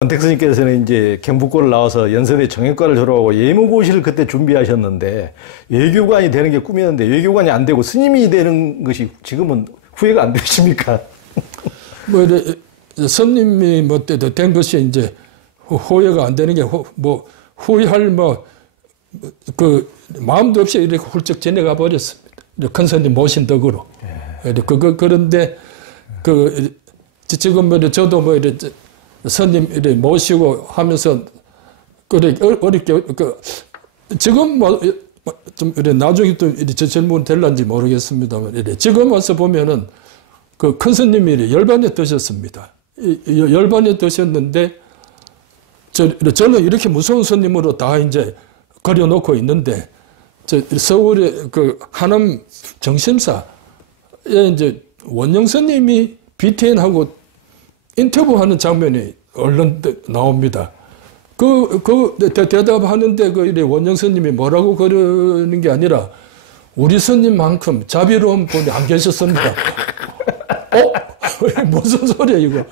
원택스님께서는 이제 경북고를 나와서 연세대 정형과를 졸업하고 예무고시를 그때 준비하셨는데 외교관이 되는 게 꿈이었는데 외교관이 안 되고 스님이 되는 것이 지금은 후회가 안 되십니까? 뭐 이래 스님이 뭐 된 것이 이제 후회가 안 되는 게 후회할 그 마음도 없이 이렇게 훌쩍 지나가 버렸습니다. 큰 스님 모신 덕으로. 그런데 지금 뭐 저도 뭐 이래 스님 이래 모시고 하면서 어렵게 지금 좀 이래 나중에 또 이래 저 젊은 될란지 모르겠습니다만 이래 지금 와서 보면은 그 큰 스님이 열반에 드셨습니다. 열반에 드셨는데 저는 이렇게 무서운 스님으로 다 이제 그려놓고 있는데 서울의 그 하남 정심사에 이제 원영 스님이 BTN하고 인터뷰하는 장면이 얼른 나옵니다. 대답하는데 이래 원영 스님이 뭐라고 그러는 게 아니라 우리 스님만큼 자비로운 분이 안 계셨습니다. 무슨 소리야 이거?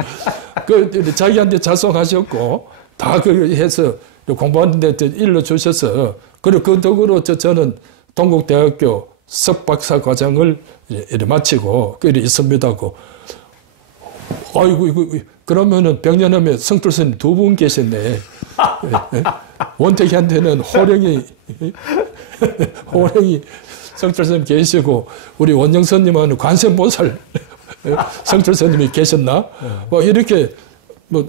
자기한테 자송하셨고 다 해서 공부하는데 일러 주셔서 그리고 그 덕으로 저는 동국대학교 석박사 과정을 이래 마치고 이래 있습니다고. 아이고 이거 그러면은 백년하면 성철 스님 두 분 계셨네. 원택이한테는 호령이 성철 스님 계시고 우리 원영 스님은 관세음보살 성철 스님이 계셨나? 뭐 이렇게 뭐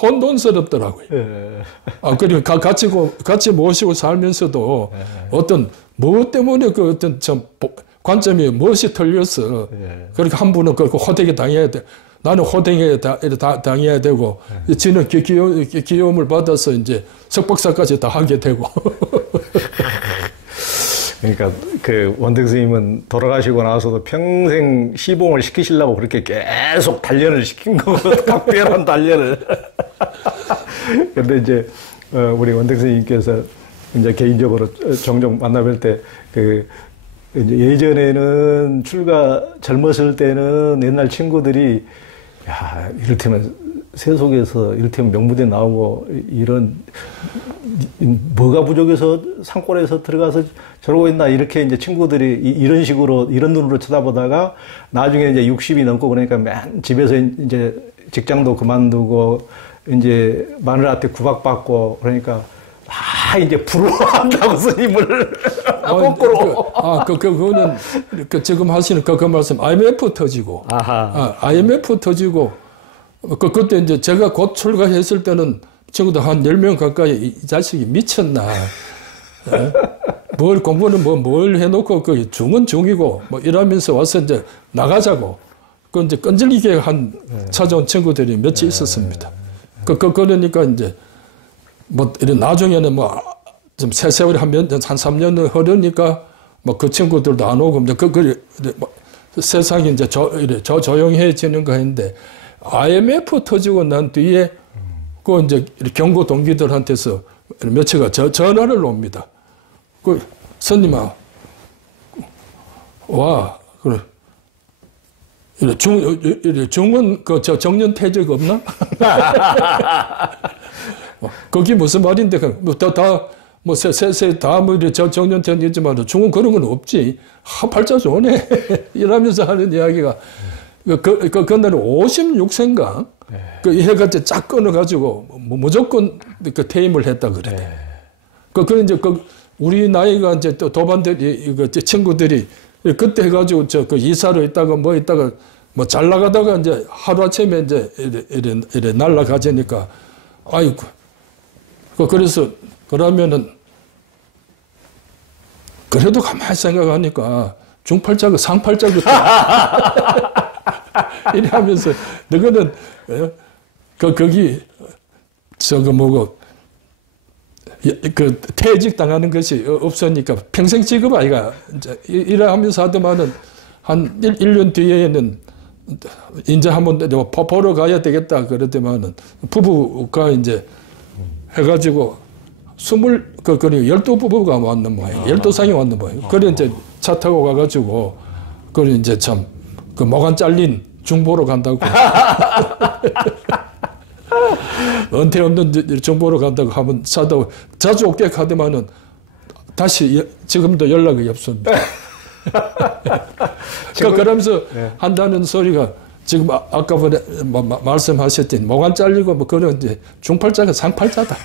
혼돈스럽더라고요. 그리고 같이 모시고 살면서도 어떤 무엇 때문에 그 어떤 참 관점이 무엇이 틀렸어. 그러니까 한 분은 그 호되게 당해야 돼. 나는 호되게 당해야 되고, 지는 귀여움을 받아서 이제 석박사까지 다 하게 되고. 그러니까 그 원택 스님은 돌아가시고 나서도 평생 시봉을 시키시려고 그렇게 계속 단련을 시킨 거고 각별한 단련을. 근데 이제 우리 원택 스님께서 이제 개인적으로 종종 만나뵐 때 이제 예전에는 젊었을 때는 옛날 친구들이 야 이를테면 세속에서 이를테면 명무대 나오고 이런 뭐가 부족해서 산골에서 들어가서 저러고 있나 이렇게 이제 친구들이 이런 식으로 이런 눈으로 쳐다보다가 나중에 이제 60이 넘고 그러니까 맨 집에서 이제 직장도 그만두고 이제 마누라한테 구박받고 그러니까 이제 부러워한다고 스님을 거꾸로. 그거는 지금 하시는 그 말씀 IMF 터지고, IMF 터지고, 그때 이제 제가 곧 출가했을 때는 친구들 한 10명 가까이 이 자식이 미쳤나. 뭘 공부는 뭘 해놓고 중은 중이고 뭐 이러면서 와서 이제 나가자고. 이제 끈질기게 찾아온 친구들이 며칠 있었습니다. 그러니까 이제 이런 나중에는 좀 세월이 한 3년 흐르니까 그 친구들도 안 오고 세상이 이제 조용해지는 거 했는데 IMF 터지고 난 뒤에 이제 경고 동기들한테서 며칠가 전화를 옵니다. 스님아, 와, 그래. 중원 정년 퇴직 없나? 그게 무슨 말인데, 정년 퇴직이지만 중원 그런 건 없지. 팔자 좋네. 이러면서 하는 이야기가, 그날은 56세인가? 해가지고 쫙 끊어가지고, 무조건 퇴임을 했다 그래. 이제 우리 나이가 이제 또 도반들이, 친구들이 그때 해가지고 이사로 있다가 잘 나가다가 이제 하루아침에 이제 이래 날아가자니까, 아이고. 그래서 그러면은 그래도 가만히 생각하니까 중팔자가 상팔자부터 이래 하면서 너희는 거기 퇴직 당하는 것이 없으니까 평생 직업 아이가 이래 하면서 하더만은 한 1년 뒤에는 이제 한번 보러 가야 되겠다 그러더만은 부부가 이제 해가지고 12부부가 왔는 모양, 12상이 왔는 모양. 그래 이제 차 타고 가가지고, 그래 이제 목 안 잘린 중보로 간다고. 은퇴 없는 정보로 간다고 하면 사다고 자주 오게 가더만은 다시 지금도 연락이 없습니다. 그러면서 네. 한다는 소리가 지금 아까 말씀하셨더니 목안 잘리고 뭐 그런 이제 중팔자가 상팔자다.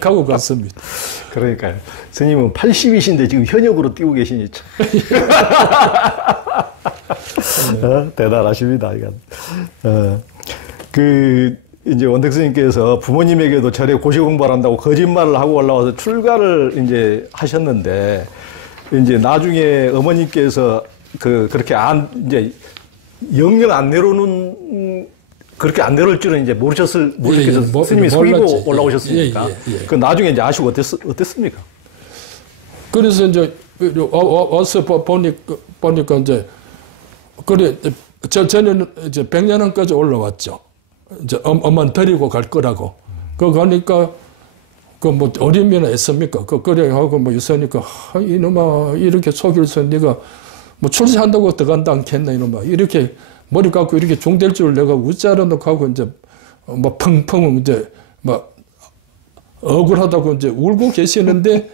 하고 갔습니다. 그러니까요. 스님은 80이신데 지금 현역으로 뛰고 계시니 참. 대단하십니다. 이건. 이제 원택 스님께서 부모님에게도 절에 고시 공부를 한다고 거짓말을 하고 올라와서 출가를 이제 하셨는데, 이제 나중에 어머님께서 그렇게 이제 영영 안 내려오는, 그렇게 안 내려올 줄은 이제 모르셨겠죠. 스님이 속이고 올라오셨으니까. 그 나중에 이제 아시고 어땠습니까? 그래서 이제 와서 보니까 이제, 그래, 저는 이제 백년항까지 올라왔죠. 이제 엄마는 데리고 갈 거라고. 가니까, 뭐 어리면 애씁니까? 그래 하고 뭐 있으니까, 이놈아, 이렇게 속일서 네가 뭐 출세한다고 들어간다 않겠나, 이놈아. 이렇게 머리 깎고 이렇게 종될 줄 내가 웃자려 놓고 하고 이제 뭐 펑펑 이제 막 억울하다고 이제 울고 계시는데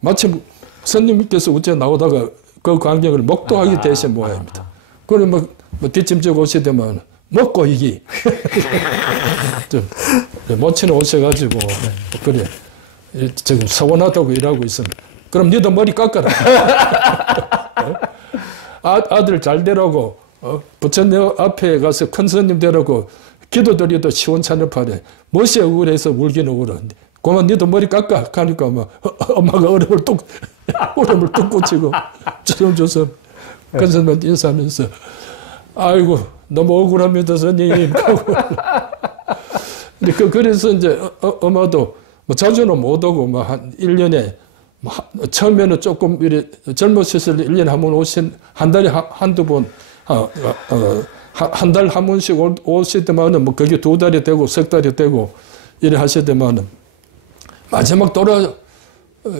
마침 스님께서 우째 나오다가 그 광경을 목도하게 되신 모양입니다. 그래 뭐 뒷짐지고 오시더만 먹고 이기. 모친이 오셔가지고 그래 지금 서운하다고 일하고 있으면 그럼 니도 머리 깎아라. 아들 잘 되라고 부처님 앞에 가서 큰 스님 되라고 기도드려도 시원찮을 판에 멋이 억울해서 울긴 억울한데 그만 니도 머리 깎아 하니까 막 엄마가 얼음을 뚝 꽂히고 조섬조섬 큰 스님한테 인사하면서 아이고 너무 억울합니다 스님 하고 그래서 이제 엄마도 뭐 자주는 못 오고 뭐 한 1년에 처음에는 조금 이래 젊었을 때 1년에 한 번 한 달에 한두 번 한 달 한 번씩 오실 때만은 뭐 그게 2달이 되고 석 달이 되고 이래 하실 때만은 마지막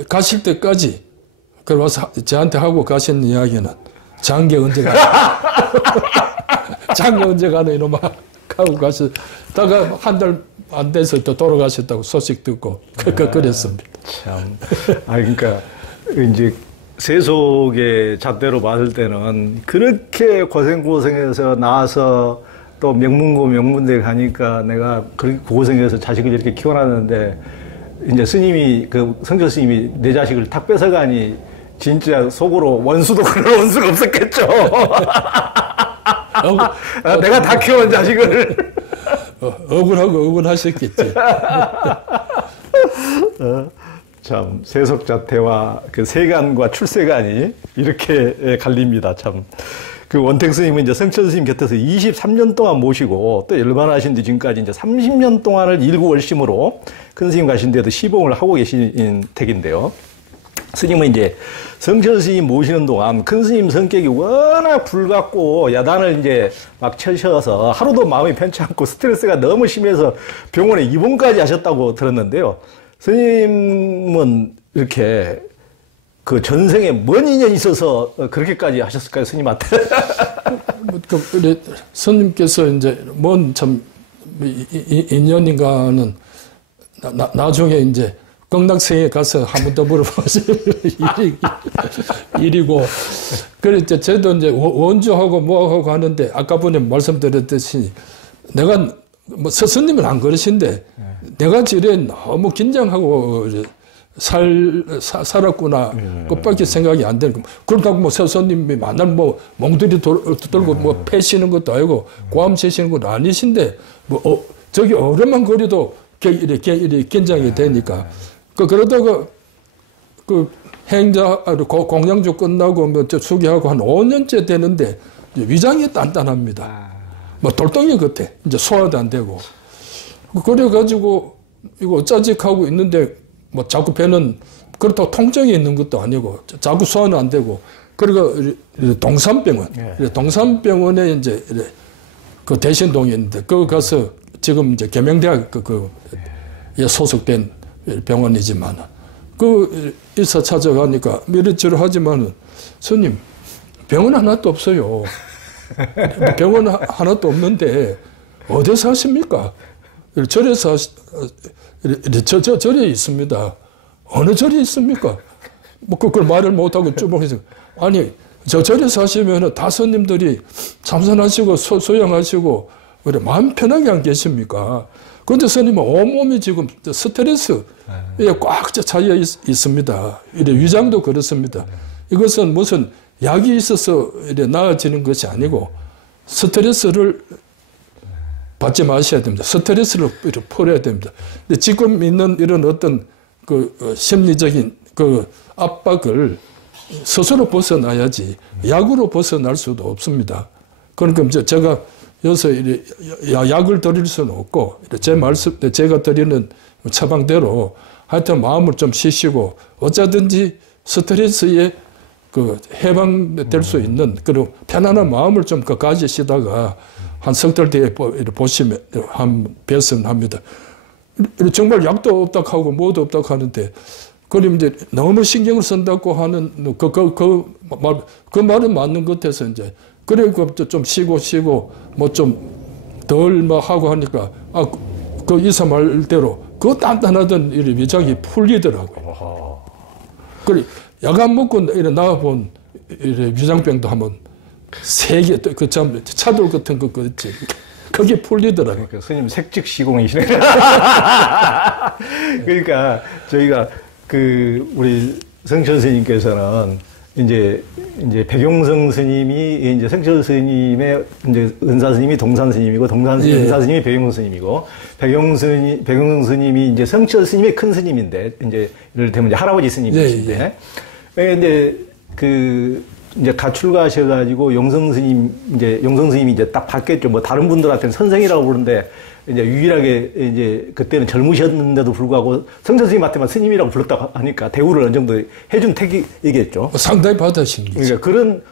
가실 때까지 그 와서 저한테 하고 가신 이야기는 장계 언제 가나 장계 언제 가나 이놈아 하고 가셨다가 한 달 안 돼서 또 돌아가셨다고 소식 듣고 그랬습니다. 참. 그러니까 이제 세속의 잣대로 봤을 때는 그렇게 고생해서 나와서 또 명문대 가니까 내가 그렇게 고생해서 자식을 이렇게 키워놨는데 이제 스님이 성철 스님이 내 자식을 탁 뺏어가니 진짜 속으로 원수도 그럴 원수가 없었겠죠. 내가 다 키워온 자식을. 억울하셨겠지. 참 세속자태와 세간과 출세간이 이렇게 갈립니다. 참 원택 스님은 이제 성철 스님 곁에서 23년 동안 모시고 또 얼마나 하신 뒤 지금까지 이제 30년 동안을 일구월심으로 큰 스님 가신 데도 시봉을 하고 계신 택인데요. 스님은 이제 성철 스님 모시는 동안 큰 스님 성격이 워낙 불같고 야단을 이제 막 쳐셔서 하루도 마음이 편치 않고 스트레스가 너무 심해서 병원에 입원까지 하셨다고 들었는데요. 스님은 이렇게 전생에 뭔 인연이 있어서 그렇게까지 하셨을까요, 스님한테? 스님께서 이제 뭔 참 인연인가는 나중에 이제 경락생에 가서 한 번 더 물어보실 일이고, 그래, 이제 저도 이제 원주하고 뭐하고 하는데, 아까 전에 말씀드렸듯이, 내가, 뭐, 스님은 안 그러신데, 내가 저래 너무 긴장하고 살았구나, 그밖에 생각이 안 되는 거. 그렇다고 뭐, 스님이 만날 뭐, 몽들이 들고 뭐, 패시는 것도 아니고, 고함 치시는 것도 아니신데, 뭐, 저기 얼음만 거리도 이렇게 긴장이 되니까, 그러다가 행자 공양주 끝나고 뭐 수기하고 한 5년째 되는데 위장이 단단합니다. 뭐 돌덩이 같아. 이제 소화도 안 되고. 그래가지고 이거 짜직하고 있는데 뭐 자꾸 배는 그렇다고 통증이 있는 것도 아니고 자꾸 소화는 안 되고. 그리고 동산병원. 동산병원에 이제 대신동에 있는데 그거 가서 지금 이제 계명대학 소속된 병원이지만 의사 찾아가니까 이리저리 하지만은 스님 병원 하나도 없어요. 병원 하나도 없는데 어디 사십니까? 절에 절에 있습니다. 어느 절에 있습니까? 뭐 그걸 말을 못하고 쭈벅해서 아니 저 절에 사시면 다 스님들이 참선하시고 소양하시고 왜 마음 편하게 안 계십니까? 그런데 스님은 온몸이 지금 스트레스에 꽉 차여 있습니다. 이래 위장도 그렇습니다. 이것은 무슨 약이 있어서 이래 나아지는 것이 아니고 스트레스를 받지 마셔야 됩니다. 스트레스를 풀어야 됩니다. 근데 지금 있는 이런 어떤 그 심리적인 그 압박을 스스로 벗어나야지 약으로 벗어날 수도 없습니다. 그러니까 제가 여기서 약을 드릴 수는 없고 제 말씀, 제가 드리는 처방대로 하여튼 마음을 좀 쉬시고 어쩌든지 스트레스에 그 해방될 수 있는 그런 편안한 마음을 좀 가지시다가 한 석 달 뒤에 보시면 한 뵀으면 합니다. 정말 약도 없다고 하고 뭐도 없다고 하는데 그럼 이제 너무 신경을 쓴다고 하는 그 말은 맞는 것 같아서 이제 그리고 좀 쉬고 뭐 좀 덜 뭐 하고 하니까 그 이사 말대로 그 단단하던 이 위장이 풀리더라고요. 그래 약 안 먹고 나가본 위장병도 한번 3개 그 참 차돌 같은 거 있지. 그게 풀리더라고요. 그러니까 스님 색즉시공이시네. 그러니까 저희가 우리 성철 스님께서는 이제 백용성 스님이 이제 성철 스님의 이제 은사 스님이 동산 스님이고 은사 스님이 백용성 스님이고 백용성 스님이 이제 성철 스님의 큰 스님인데 이제 이를테면 이제 할아버지 스님이신데 근데 이제 가출가셔가지고 용성 스님이 이제 딱 바뀌었죠. 뭐 다른 분들한테는 선생이라고 부르는데 이제 유일하게 이제 그때는 젊으셨는데도 불구하고 성철 스님한테만 스님이라고 불렀다고 하니까 대우를 어느 정도 해준 택이겠죠. 상당히 받으신 거죠. 그러니까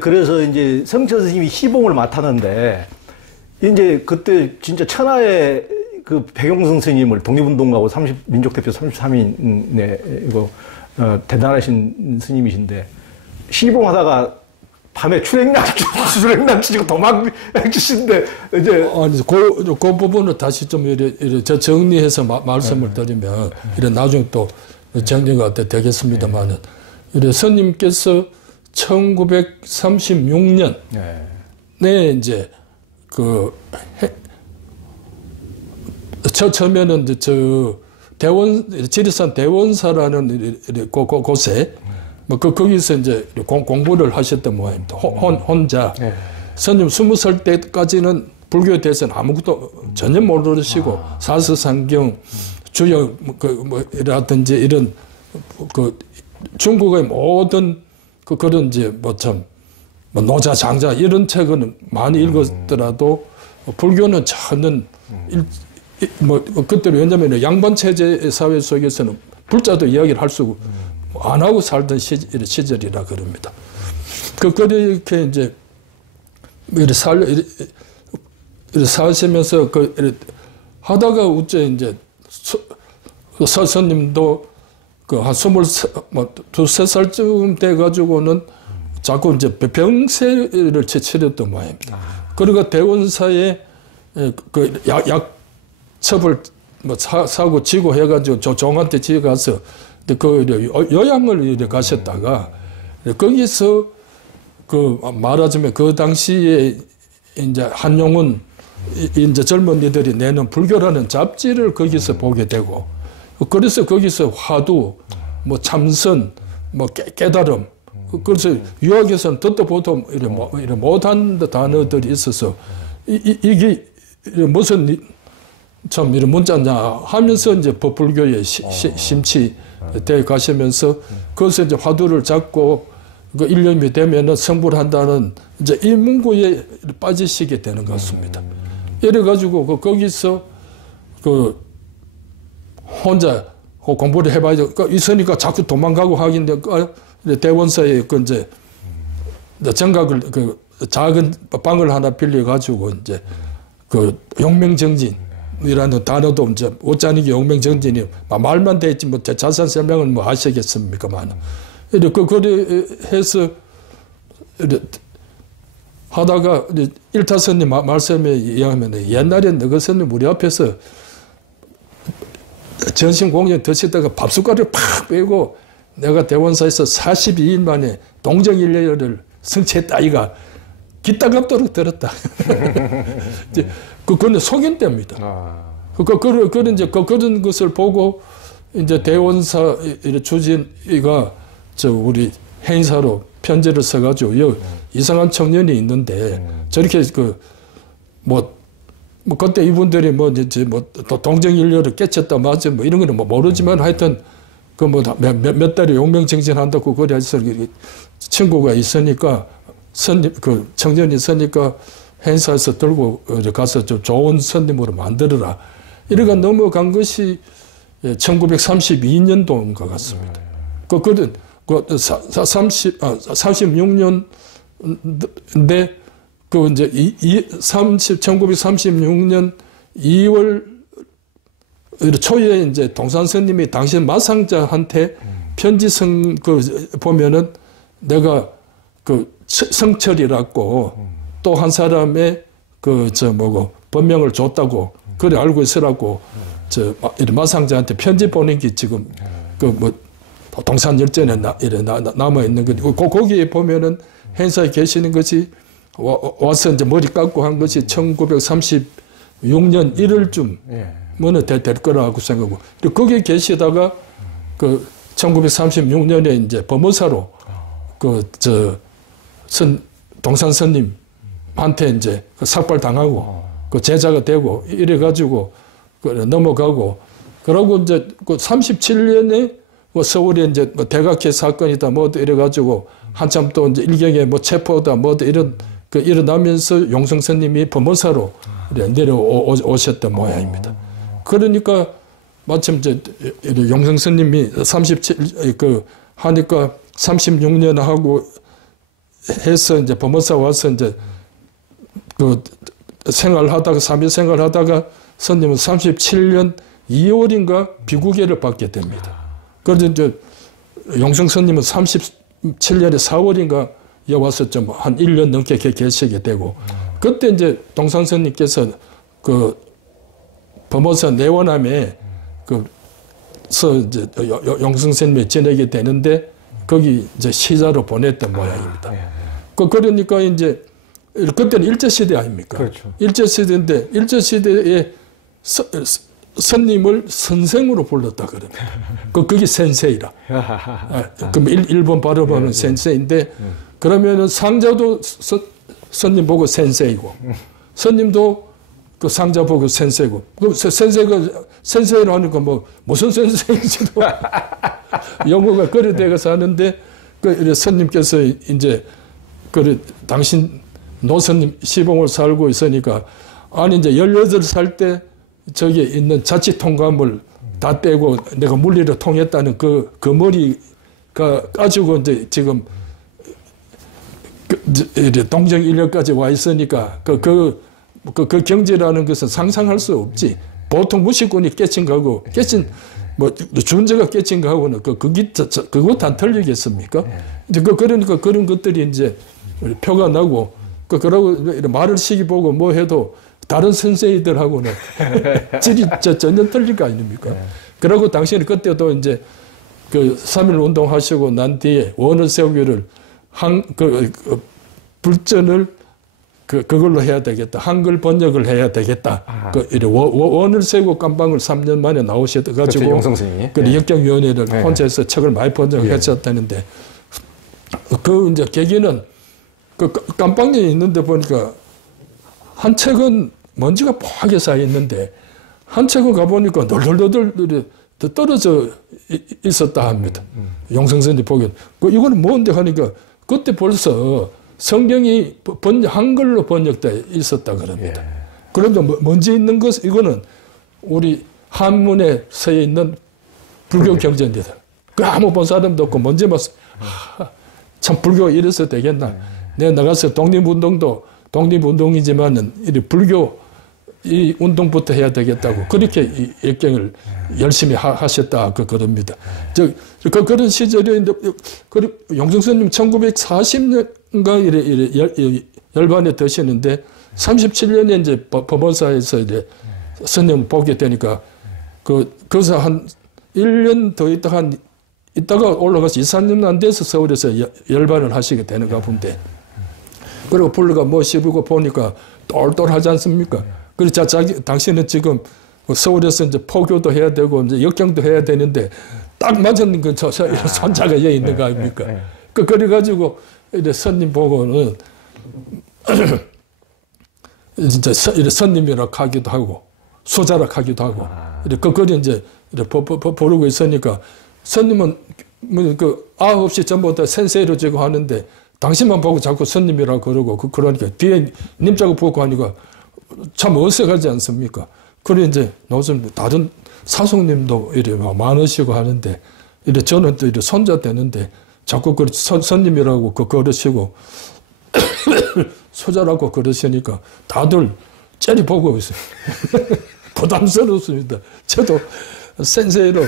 그래서 이제 성철 스님이 시봉을 맡았는데 이제 그때 진짜 천하의 그 백용성 스님을 독립운동가고 민족대표 33인의 이거 대단하신 스님이신데 시봉하다가 밤에 출행난치시고 도망치신데 이제 아니 그 부분을 다시 좀 저 정리해서 말씀을 드리면 이래 나중에 또 정리가 되겠습니다만은 이래 스님께서 1936년에 이제 처음에는 지리산 대원사라는 곳에 거기서 이제 공부를 하셨던 모양입니다. 혼자. 스님 20살 때까지는 불교에 대해서는 아무것도 전혀 모르시고, 사서상경, 주역, 이라든지 이런, 중국의 모든 그런 이제 노자, 장자 이런 책은 많이 읽었더라도, 불교는 전혀, 그때 왜냐면 양반체제 사회 속에서는 불자도 이야기를 할 수 안 하고 살던 시절이라 그럽니다. 그렇게 이제 사시면서 하다가 어째 이제 스님도 한 23살쯤 돼가지고는 자꾸 이제 병세를 치렀던 모양입니다. 그러니까 대원사에 약첩을 사고 지고 해가지고 종한테 지어 가서 요양을 가셨다가 거기서 말하자면 그 당시에 이제 한용운 이제 젊은이들이 내는 불교라는 잡지를 거기서 보게 되고 그래서 거기서 화두, 참선, 깨달음 그래서 유학에서는 듣도 보도 이래 못한 단어들이 있어서 이게 무슨 참 이런 문자냐 하면서 이제 불교에 심취돼 가시면서 거기서 이제 화두를 잡고 1년이 되면은 성불한다는 이제 이 문구에 빠지시게 되는 것 같습니다. 이래가지고 거기서 혼자 공부를 해봐야죠. 있으니까 자꾸 도망가고 하긴데 대원사에 이제 정각을 작은 방을 하나 빌려가지고 이제 용맹정진이라는 단어도 이제 옷자니기 용맹정진이 말만 돼 있지 자세한 설명은 아시겠습니까만. 그래 해서 하다가 일타선님 말씀에 의하면 옛날에 너그 스님 우리 앞에서 전신 공연 드시다가 밥숟가락을 팍 빼고 내가 대원사에서 42일 만에 동정일례를 성취했다 아이가 기따갑도록 들었다. 그거는 속인 때입니다. 그런 이제 그런 것을 보고 이제 대원사 주진이가 우리 행사로 편지를 써가지고 이상한 청년이 있는데 저렇게 그때 이분들이 동정인료를 깨쳤다 맞아 이런 거는 모르지만 하여튼 몇 달에 용명정진한다고 그래서 친구가 있으니까 청년이 있으니까 행사에서 들고 가서 좀 좋은 선님으로 만들어라. 이래가 넘어간 것이 1932년도인 것 같습니다. 그거는 36년인데 이제 1936년 2월 초에 이제 동산스님이 당신 마상자한테 편지 보면은 내가 성철이라고 또 한 사람의 법명을 줬다고 그래 알고 있으라고 마상자한테 편지 보낸 게 지금 동산 열전에 남아 있는 거고 거기에 보면은 행사에 계시는 것이 와서 이제 머리 깎고 한 것이 1936년 1월쯤 뭐는 될 거라고 생각하고 거기에 계시다가 1936년에 이제 범어사로 동산 스님한테 이제 삭발 당하고 제자가 되고 이래가지고 넘어가고 그러고 이제 37년에 서울에 이제 대각회 사건이다 이래가지고 한참 또 이제 일경에 체포다 이런 일어나면서 용성 스님이 범어사로 내려오셨던 모양입니다. 그러니까 마침 이제 용성 스님이 하니까 36년 하고 해서 이제 범어사 와서 이제 생활하다가 3일 생활하다가 스님은 37년 2월인가 비구계를 받게 됩니다. 그래서 이제 용성 스님은 37년에 4월인가 와서 좀 한 1년 넘게 계시게 되고 그때 이제 동산 스님께서 범어사 내원함에 이제 용성 스님이 지내게 되는데 거기 이제 시자로 보냈던 모양입니다. 그러니까 이제 그때는 일제시대 아닙니까? 그렇죠. 일제시대인데 일제시대에 스님을 선생으로 불렀다 그럽니다. 그게 센세이라. 그럼 일본 발음하는 센세인데 그러면은 상자도 스님 보고 센세이고 스님도 그 상자 보고 센세고 그 센세이로 하니까 무슨 센세인지도 영어가 그래 돼서 하는데 스님께서 이제 당신 노스님 시봉을 살고 있으니까 아니 이제 18살 때 저기 있는 자치통감을 다 떼고 내가 물리로 통했다는 그 머리가 가지고 이제 지금 동정 인력까지 와 있으니까 그 경제라는 것은 상상할 수 없지. 보통 무시꾼이 깨친 거하고 준재가 깨친 거하고는 그거 다 틀리겠습니까? 이제 그러니까 그런 것들이 이제 표가 나고 그러고 말을 시기 보고 해도 다른 선생님들하고는 질이 전혀 틀릴 거 아닙니까? 그러고 당신이 그때도 이제 3.1 운동하시고 난 뒤에 원을 세우기를 불전을 그걸로 해야 되겠다. 한글 번역을 해야 되겠다. 원을 세우고 깜방을 3년 만에 나오셔가지고 용성스님이 역경위원회를 혼자 해서 책을 많이 번역했었다는데 이제 계기는 깜방에 있는데 보니까 한 책은 먼지가 뽀하게 쌓여 있는데 한 책은 가보니까 널널널 떨어져 있었다 합니다. 용성스님 보기엔 이거는 뭔데 하니까 그때 벌써 성경이 한글로 번역되어 있었다 그럽니다. 그런데 먼지 있는 것 이거는 우리 한문에 서 있는 불교 경전이다. 아무 본 사람도 없고 먼지 봤어. 참 불교가 이래서 되겠나. 내가 나가서 독립운동이지만은 이 불교 이 운동부터 해야 되겠다고 그렇게 이 역경을 열심히 하셨다 그럽니다. 그런 시절에 용성 스님 1940년가 열반에 드시는데 37년에 이제 법원사에서 이제 스님 보게 되니까 거기서 한 1년 더 있다가 올라가서 2, 3년 안 돼서 서울에서 열반을 하시게 되는가 본데 그리고 불러가 모시고 보니까 똘똘하지 않습니까? 그래서 당신은 지금 서울에서 이제 포교도 해야 되고 이제 역경도 해야 되는데 딱 맞은 그 손자가 여기 있는 거 아닙니까? 그래가지고 이제 스님 보고는 진짜 스님이라 하기도 하고 수자라 하기도 하고 그걸 이제 부르고 있으니까 스님은 그 9시 전부터 센세이로 지고 하는데 당신만 보고 자꾸 스님이라 그러고 그러니까 뒤에 님자고 보고 하니까 참 어색하지 않습니까? 그래 이제 요즘 다른 사속님도 이래 많으시고 하는데 이래 저는 또 이래 손자 되는데 자꾸 그 스님이라고 그러시고 소자라고 그러시니까 다들 째리 보고 있어요. 부담스럽습니다. 저도 센세이로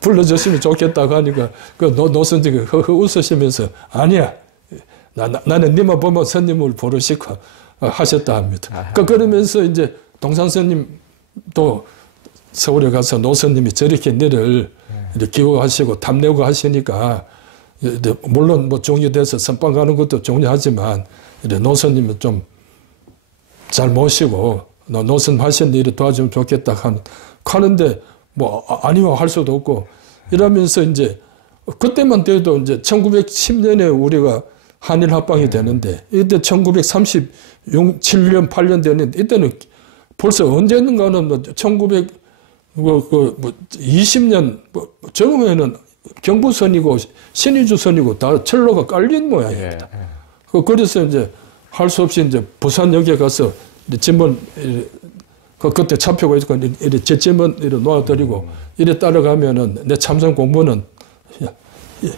불러줬으면 좋겠다고 하니까 그 노선지가 허허 웃으시면서 아니야 나는 니만 보면 스님을 부르시고 하셨다 합니다. 그러면서 이제 동산스님도 서울에 가서 노선님이 저렇게 너를 기호하시고 탐내고 하시니까 물론 뭐 종료돼서 선방 가는 것도 중요하지만 노선님은 좀 잘 모시고 노선 하신 일을 도와주면 좋겠다 하는데 뭐 아니요 할 수도 없고 이러면서 이제 그때만 돼도 이제 1910년에 우리가 한일 합방이 되는데 이때 1937년 8년 되는데 이때는 벌써 언제는가는 1920년 정음에는 경부선이고 신의주선이고 다 철로가 깔린 모양입니다. 그래서 이제 할 수 없이 이제 부산역에 가서 짐을 그때 차표가 있고 이래 제 짐은 이래 놓아드리고 이래 따라가면은 내 참선 공부는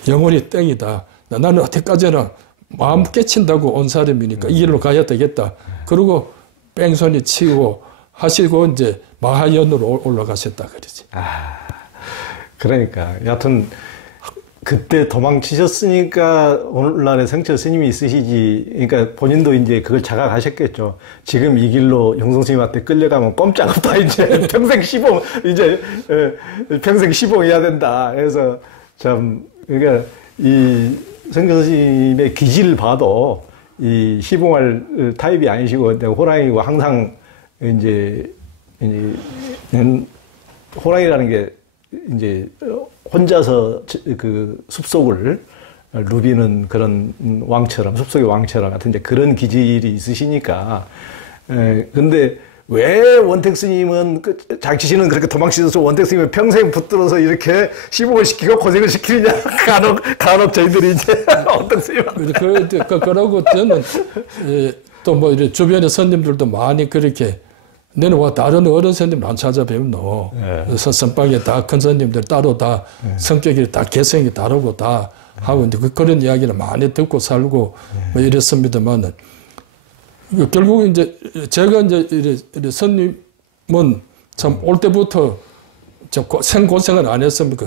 영원히 땡이다. 나는 어디까지나 마음 깨친다고 온 사람이니까 이 길로 가야 되겠다. 그리고 뺑소니 치고 하시고 이제 마하연으로 올라가셨다 그러지. 그러니까 여하튼 그때 도망치셨으니까 오늘날에 성철 스님이 있으시지. 그러니까 본인도 이제 그걸 자각하셨겠죠. 지금 이 길로 영성 스님한테 끌려가면 꼼짝없다. 이제 평생 시봉 이제 평생 시봉해야 된다. 그래서 참 그러니까 이 성철 스님의 기질을 봐도 이 시봉할 타입이 아니시고 호랑이고 항상 이제 호랑이라는 게 이제 혼자서 그 숲속을 누비는 그런 왕처럼 숲속의 왕처럼 같은 이제 그런 기질이 있으시니까 근데 왜 원택 스님은 장치시는 그렇게 도망치셔서 원택 스님은 평생 붙들어서 이렇게 시봉을 시키고 고생을 시키느냐 간혹 저희들이 이제 원택 스님 그러고 저는 또 뭐 이래 주변의 스님들도 많이 그렇게 너는 와 다른 어른 스님을 안 찾아뵙노. 그래서 선방에 다 큰 스님들 따로 다 성격이 다 개성이 다르고 다 하고 이제 그런 이야기를 많이 듣고 살고 뭐 이랬습니다만은 결국 이제 제가 이제 이래 스님은 참 올 때부터 저 생고생을 안 했습니까?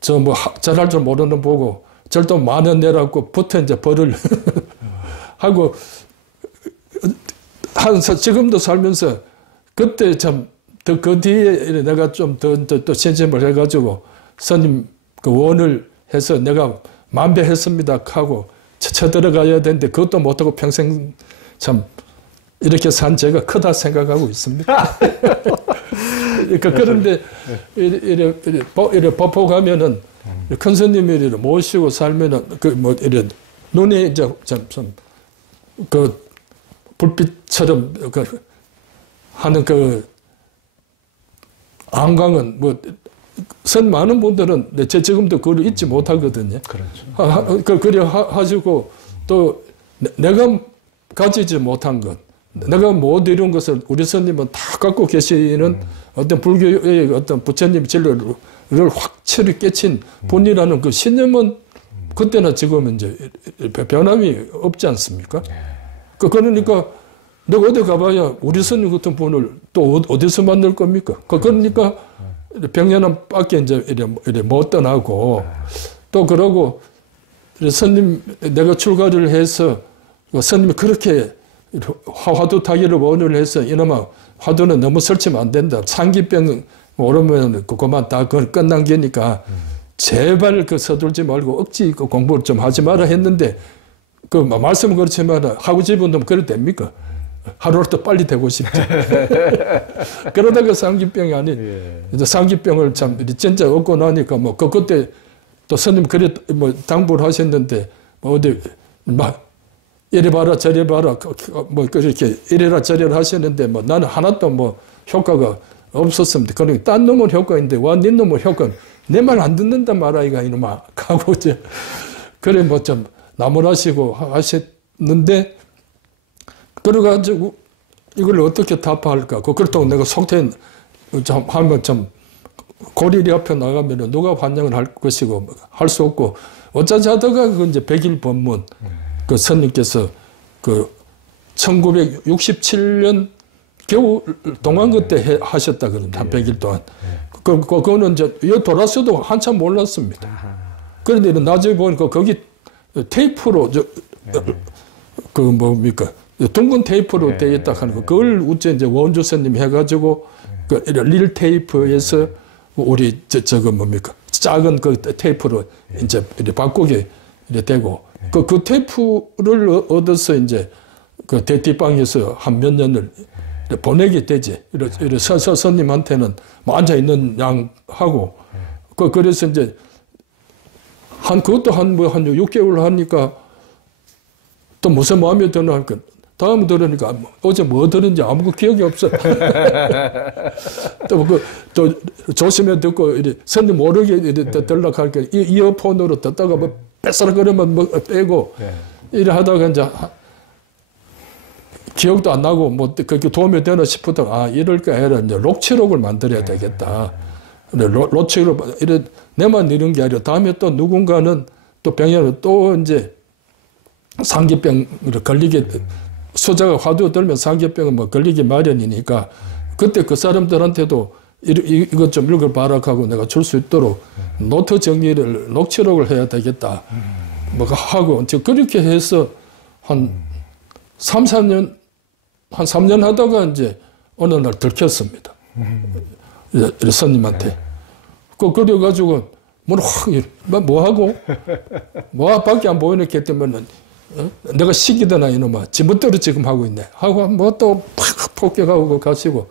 저 뭐 잘할 줄 모르는 보고 절도 만원 내라고 부터 이제 벌을 하고 지금도 살면서 그때 참 그 뒤에 내가 좀 더 신심을 해가지고 스님 그 원을 해서 내가 만배했습니다 하고 쳐들어가야 되는데 그것도 못하고 평생 참 이렇게 산 제가 크다 생각하고 있습니다. 그러니까 그런데 이래 법포 가면은 큰 스님이 이래 모시고 살면은 그 뭐 이래 눈에 이제 참 그 불빛처럼 그 하는 그 안광은 뭐 선 많은 분들은 제 지금도 그걸 잊지 못하거든요. 그렇죠. 그래 하시고 또 내가 가지지 못한 것, 내가 못 이룬 것을 우리 스님은 다 갖고 계시는 어떤 불교의 어떤 부처님 진리를 확실히 깨친 분이라는 그 신념은 그때나 지금은 이제 변함이 없지 않습니까? 그러니까 내가 어디 가봐야 우리 스님 같은 분을 또 어디서 만날 겁니까? 그러니까 백년은 밖에 이제 이래 못 떠나고 또 그러고 스님, 내가 출가를 해서 스님이 그렇게 화두 타기를 원을 해서 이놈아 화두는 너무 설치면 안 된다. 상기병 오르면 그만 다 끝난 게니까 제발 서둘지 말고 억지 공부를 좀 하지 마라 했는데 말씀은 그렇지만 하고 싶은 놈 그래도 됩니까? 하루라도 빨리 되고 싶죠. 그러다가 상기병이 아닌 상기병을 참 진짜 얻고 나니까 그때 또 스님 그래 당부를 하셨는데 어디 이래 봐라 저래 봐라 그렇게 이래라 저래라 하셨는데 나는 하나도 효과가 없었습니다. 그러니까 딴 놈은 효과인데 네 놈은 효과는 내 말 안 듣는단 말아이가 이놈아 하고 이제 그래 좀 나무라시고 하셨는데 그래가지고 이걸 어떻게 타파할까? 그렇다고 내가 속된 하면 좀 고리리 앞에 나가면 누가 환영을 할 것이고 할 수 없고 어쩌지 하다가 이제 100일 법문 스님께서 1967년 겨울 동안그 때 하셨다 그럽니다. 한 100일 동안. 그거는 이제 여기 돌았어도 한참 몰랐습니다. 그런데 나중에 보니까 거기 테이프로 뭡니까? 둥근 테이프로 되어 있다 하는 거. 그걸 우째 이제 원주 스님 해가지고 릴 테이프에서 우리 뭡니까? 작은 테이프로 이제 바꾸게 되고 그 테이프를 얻어서 이제 대티방에서 한 몇 년을 보내게 되지. 스님한테는 앉아있는 양 하고 그래서 이제 그것도 한 6개월 하니까 또 무슨 마음이 드나 하니까 다음 들으니까 어제 뭐 들은지 아무 기억이 없어. 또 조심해 듣고 스님 모르게 들라고 하니까 이어폰으로 듣다가 뺏어그러면 빼고 이래 하다가 이제 기억도 안 나고 그렇게 도움이 되나 싶었다가 이럴 거 아니라 이제 녹취록을 만들어야 되겠다. 녹취록 이래 내만 이런 게 아니라 다음에 또 누군가는 또 병에는 또 이제 상기병으로 걸리게 수자가 화두 들면 상기병은 걸리기 마련이니까 그때 그 사람들한테도 이것 좀 읽어봐라 하고 내가 줄 수 있도록 노트 정리를 녹취록을 해야 되겠다. 하고 그렇게 해서 한 3년 하다가 이제 어느 날 들켰습니다. 스님한테. 그래가지고 뭐하고 밖에 안 보이니까 때문에 내가 시기더나 이놈아 지멋대로 지금 하고 있네 하고 또 팍 폭격하고 가시고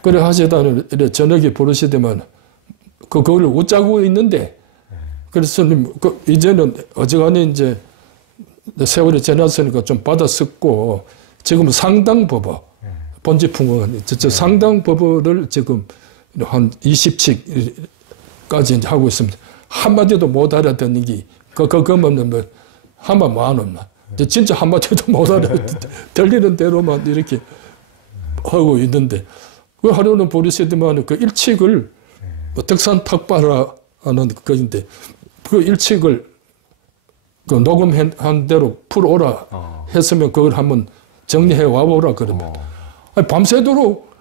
그래 하시다는 저녁에 부르시더만 그걸 웃자고 있는데 그래서 이제는 어지간히 이제 세월이 지났으니까 좀 받아쓰고 지금 상당법어 본지풍은 상당법어를 지금 한 20칙까지 하고 있습니다. 한마디도 못 알아듣는 게 그거면 하면 많았나. 진짜 한마디도 못 들리는 대로만 이렇게 하고 있는데, 그 하루는 보리시드만 그 일칙을 덕산 탁발하는 그인데, 그 일칙을 그 녹음한 대로 풀어오라 했으면 그걸 한번 정리해 와보라 그러면. 아니, 밤새도록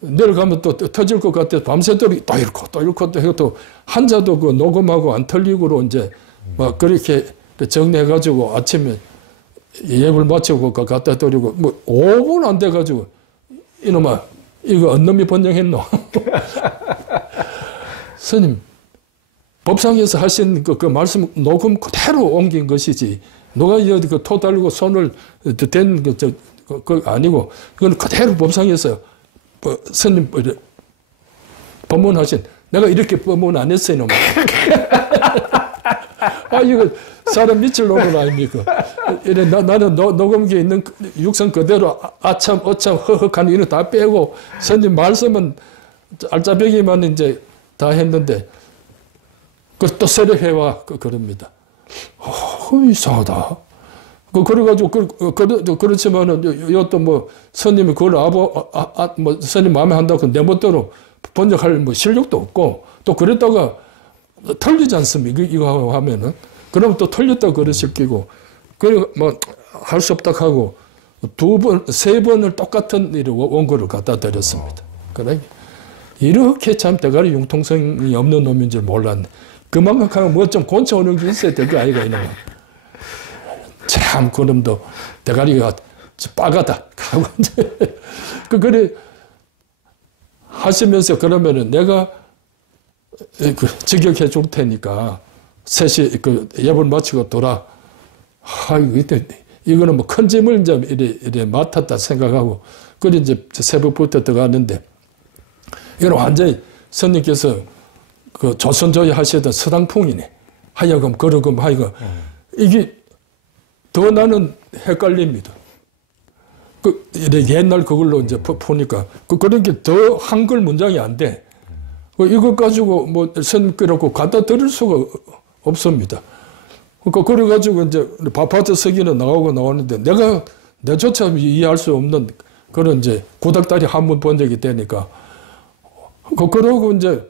내려가면 또 터질 것 같아서 밤새도록 또 읽고 또 읽고 또 해도 한자도 그 녹음하고 안 틀리고로 이제 막 그렇게 정리해가지고 아침에 예불 마치고 갖다 드리고 뭐 5분 안 돼가지고 이놈아 이거 언놈이 번영했노? 스님 법상에서 하신 그 말씀 녹음 그대로 옮긴 것이지 누가 그 토 달고 손을 댄 그 아니고 그건 그대로 법상에서 스님 법문하신 내가 이렇게 법문 안 했어요 이놈아. 아, 이거 사람 미칠 놈은 아닙니까? 이래, 나는 녹음기에 있는 육성 그대로 아참, 어참, 허헉하는 이런 다 빼고, 스님 말씀은 알짜배기만 이제 다 했는데, 또 새로 그럽니다. 이상하다. 그래가지고, 그렇지만은, 이것도 뭐, 스님이 그걸 스님 마음에 한다고 내 멋대로 번역할 실력도 없고, 또 그랬다가, 틀리지 않습니까? 이거 하면은. 그러면 또 틀렸다고 그러실 끼고. 그리고 할 수 없다 하고, 2번, 3번을 똑같은 원고를 갖다 드렸습니다. 그래. 이렇게 참 대가리 융통성이 없는 놈인 줄 몰랐네. 그만큼 뭐 좀 고쳐오는 게 있어야 될 거 아이가, 이놈아. 참, 그놈도 대가리가 빠가다. 하고, 이제, 그래, 하시면서 그러면은 내가 직역해 줄 테니까, 셋이 예불 마치고 돌아. 이때, 이거는 뭐 큰 짐을 이제 이래 맡았다 생각하고, 그래 이제 새벽부터 들어갔는데, 이건 완전히 스님께서 그 조선조에 하시던 서당풍이네. 하여금, 그러금, 하여금. 이게 더 나는 헷갈립니다. 옛날 그걸로 이제 보니까. 그런 게 더 한글 문장이 안 돼. 이것 가지고 뭐 스님께라고 갖다 드릴 수가 없습니다. 그래가지고 이제 바파트 서기는 나오는데 내조차 이해할 수 없는 그런 이제 구닥다리 한문 번역이 되니까. 그러고 이제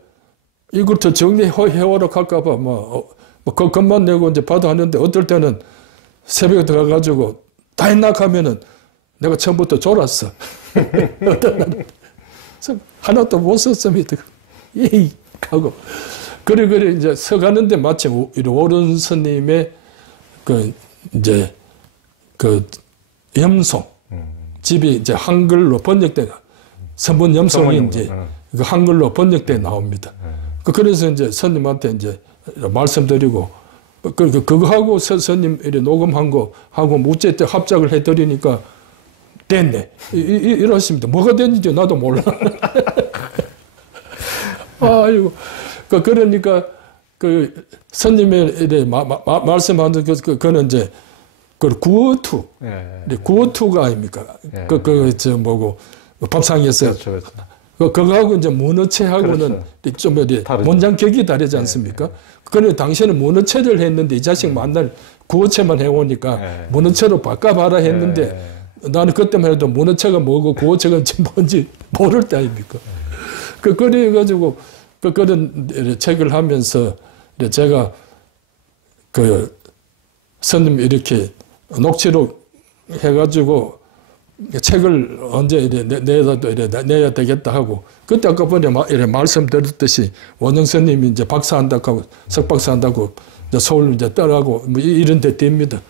이것도 정리해오라 할까봐 그것만 내고 이제 받아하는데 어떨 때는 새벽에 들어가가지고 다 했나 하면은 내가 처음부터 졸았어. 어떤 날은. 그래서 하나도 못 썼습니다. 에이! 하고. 그래, 이제 서가는데 마침 오른 스님의 이제 염송. 집이 이제 한글로 번역된, 선본 염송이 이제 한글로 번역돼 나옵니다. 그래서 이제 스님한테 이제 말씀드리고, 그거하고 스님 녹음한 거 하고 무죄 때 합작을 해드리니까 됐네. 이렇습니다. 뭐가 됐는지 나도 몰라. 아이고. 그러니까, 스님의 말씀하는 그거는 이제, 구어투. 구어투가 아닙니까? 밥상에서. 그렇죠. 그거하고 이제 문어체하고는 그렇죠. 좀 문장격이 다르지 않습니까? 그래, 당시에는 문어체를 했는데 이 자식 만날 구어체만 해오니까 문어체로 바꿔봐라 했는데 나는 그때만 해도 문어체가 뭐고 구어체가 뭔지 모를 때 아닙니까? 그래가지고 그런 책을 하면서 제가 스님 이렇게 녹취록 해가지고 책을 언제 내야 되겠다 하고, 그때 아까 보니 말씀드렸듯이 원영 스님이 이제 박사한다고 하고, 석박사한다고 이제 서울 이제 떠나고 뭐 이런 데 됩니다.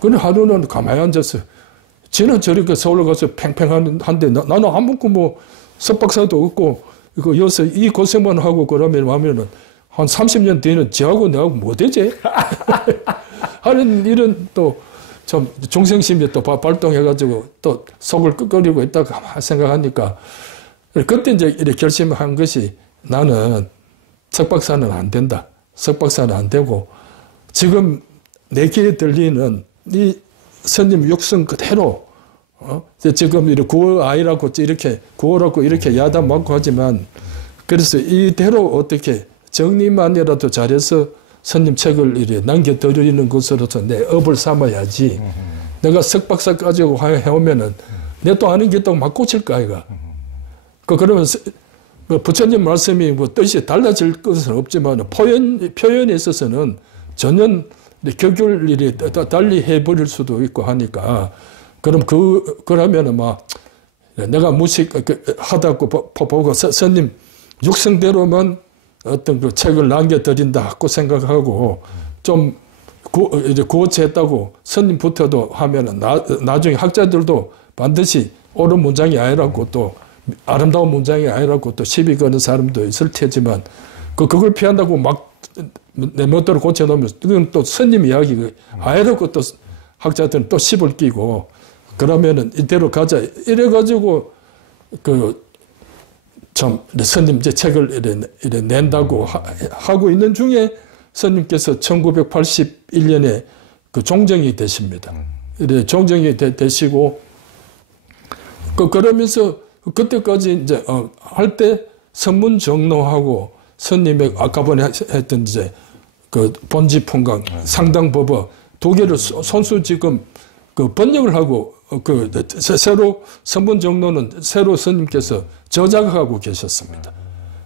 근데 하루는 가만히 앉았어요. 지는 저렇게 서울 가서 팽팽한데 나는 아무것도 뭐 석박사도 없고, 이거 여기서 이 고생만 하고 그러면은 한 30년 뒤에는 지하고 내하고 뭐 되지? 하는 이런 또 좀 중생심이 또 발동해가지고 또 속을 끄끄리고 있다가 생각하니까 그때 이제 이렇게 결심한 것이 나는 석박사는 안 된다. 석박사는 안 되고 지금 내 귀에 들리는 이 스님 육성 그대로 지금 이렇게 구어 아이라고 이렇게 구어라고 이렇게 야단 맞고 하지만 그래서 이대로 어떻게 정리만이라도 잘해서 스님 책을 이렇게 남겨드리는 것으로서 내 업을 삼아야지. 내가 석박사 가지고 해오면은 내 또 아는 게 또 막 꽂힐 거 아이가. 그러면 부처님 말씀이 뭐 뜻이 달라질 것은 없지만 표현에 있어서는 전혀 격율 일이 달리 해버릴 수도 있고 하니까 그럼 그러면은 막 내가 무식하다고 보고 스님 육성대로만 어떤 그 책을 남겨드린다고 생각하고 좀 구어체했다고 스님부터도 하면은 나중에 학자들도 반드시 옳은 문장이 아니라고 또 아름다운 문장이 아니라고 또 시비 거는 사람도 있을 테지만 그걸 피한다고 막 내 멋대로 고쳐놓으면 그건 또 스님 이야기 아니라고 또 학자들은 또 씹을 끼고 그러면은 이대로 가자 이래가지고 참 스님 이제 책을 이래 낸다고 하고 있는 중에 스님께서 1981년에 그 종정이 되십니다. 이래 종정이 되시고 그러면서 그때까지 이제 할 때 선문 정로하고 스님의 아까 전에 했던 이제 그 본지풍강 상당법어 두 개를 손수 지금 그 번역을 하고 새로 선문 정로는 새로 스님께서 저작하고 계셨습니다.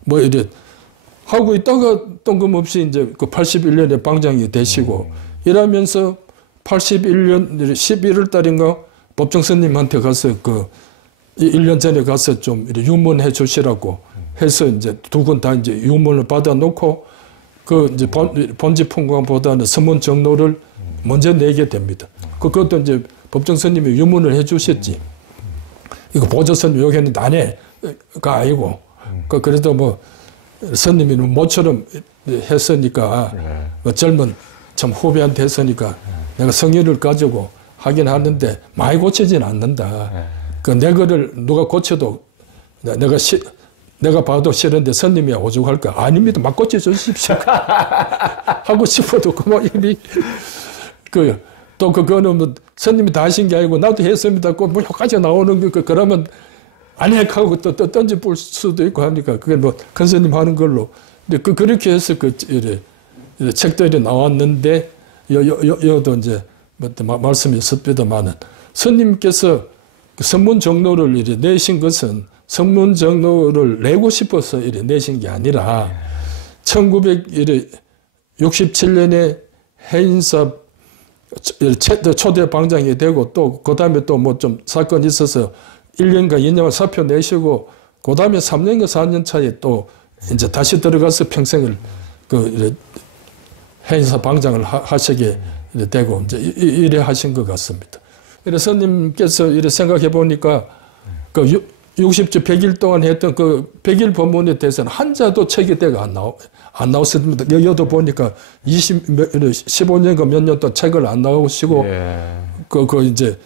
뭐 이래 하고 있다가 뜬금없이 이제 그 81년에 방장이 되시고 이러면서 81년 11월 달인가 법정 스님한테 가서 1년 전에 가서 좀 유문해 주시라고 해서 이제 두 분 다 이제 유문을 받아 놓고 그 이제 본지풍광보다는 선문 정로를 먼저 내게 됩니다. 그것도 이제 법정 스님이 유문을 해주셨지. 이거 보조 스님 요기는 아내가 아니고, 그래도 뭐 스님이 모처럼 했으니까, 젊은 참 후배한테 했으니까 내가 성의를 가지고 하긴 하는데 많이 고치진 않는다. 그 내 거를 누가 고쳐도 내가 봐도 싫은데 스님이 오죽할까? 아닙니다. 막 고쳐주십시오. 하고 싶어도 그만 이미 또 그거는 뭐 스님이 다 하신 게 아니고 나도 했습니다. 뭐 효과가 나오는 거 그러면 안 해 하고 또 던져 볼 수도 있고 하니까 그게 뭐 큰 스님 하는 걸로. 근데 그렇게 해서 이래 책들이 나왔는데 여도 이제 말씀이 습비더만은 스님께서 선문 정로를 이래 내신 것은 선문 정로를 내고 싶어서 이래 내신 게 아니라 1967년에 해인사 초대 방장이 되고 또 그 다음에 또 뭐 좀 사건이 있어서 1년과 2년을 사표 내시고 그 다음에 3년과 4년 차에 또 이제 다시 들어가서 평생을 해인사 방장을 하시게 되고 이제 이래 하신 것 같습니다. 그래서 스님께서 이래 생각해 보니까 그 60주 100일 동안 했던 그 100일 법문에 대해서는 한자도 책이 대가 안 나왔습니다. 여기도 보니까 15년과 몇 년 동안 책을 안 나오시고 이제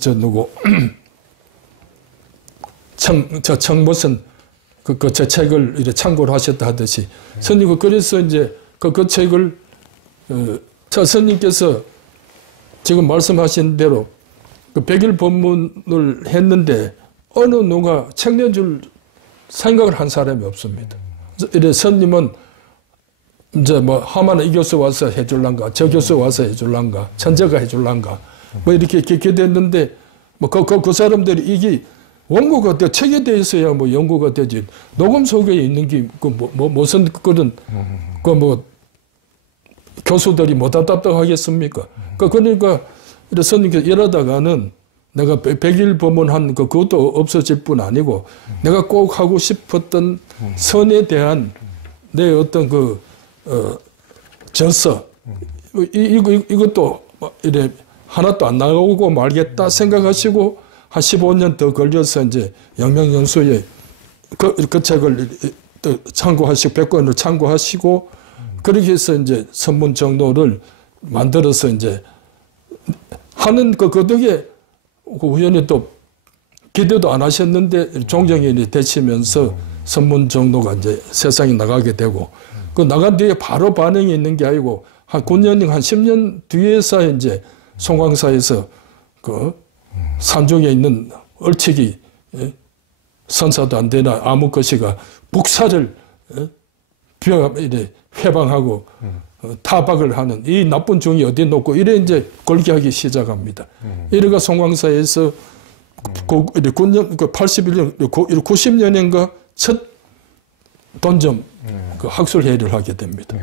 누구 청무선 제 책을 이렇게 참고를 하셨다 하듯이 스님은 그래서 이제 그 책을 스님께서 지금 말씀하신 대로 그 100일 법문을 했는데 어느 누가 책 내줄 생각을 한 사람이 없습니다. 이래 스님은 이제 뭐 하마는 이 교수 와서 해줄란가, 저 교수 와서 해줄란가, 천재가 해줄란가, 뭐 이렇게 됐는데 뭐 그 사람들이 이게 원고가 돼 책에 대해서야 뭐 연구가 되지 녹음 속에 있는 게 무슨 그런 뭐 교수들이 뭐 답답하겠습니까? 그러니까 스님께서 이러다가는 내가 100일 법문한 그것도 없어질 뿐 아니고 내가 꼭 하고 싶었던 선에 대한 내 어떤 저서 이것도 이래 하나도 안 나오고 말겠다 생각하시고 한 15년 더 걸려서 이제 영명영수에 그 책을 또 참고하시고 100권을 참고하시고 그렇게 해서 이제 선문 정로를 만들어서 이제 하는 그 덕에 우연히 또 기대도 안 하셨는데 종정인이 되시면서 선문 정로가 이제 세상에 나가게 되고 그 나간 뒤에 바로 반응이 있는 게 아니고 한 9년, 한 10년 뒤에서 이제 송광사에서 그 산중에 있는 얼치기 선사도 안 되나 아무 것이가 북사를 회방하고 타박을 하는 이 나쁜 종이 어디 놓고 이래 이제 골기하기 시작합니다. 이래가 송광사에서 81년, 90년인가 첫 돈점 그 학술회의를 하게 됩니다.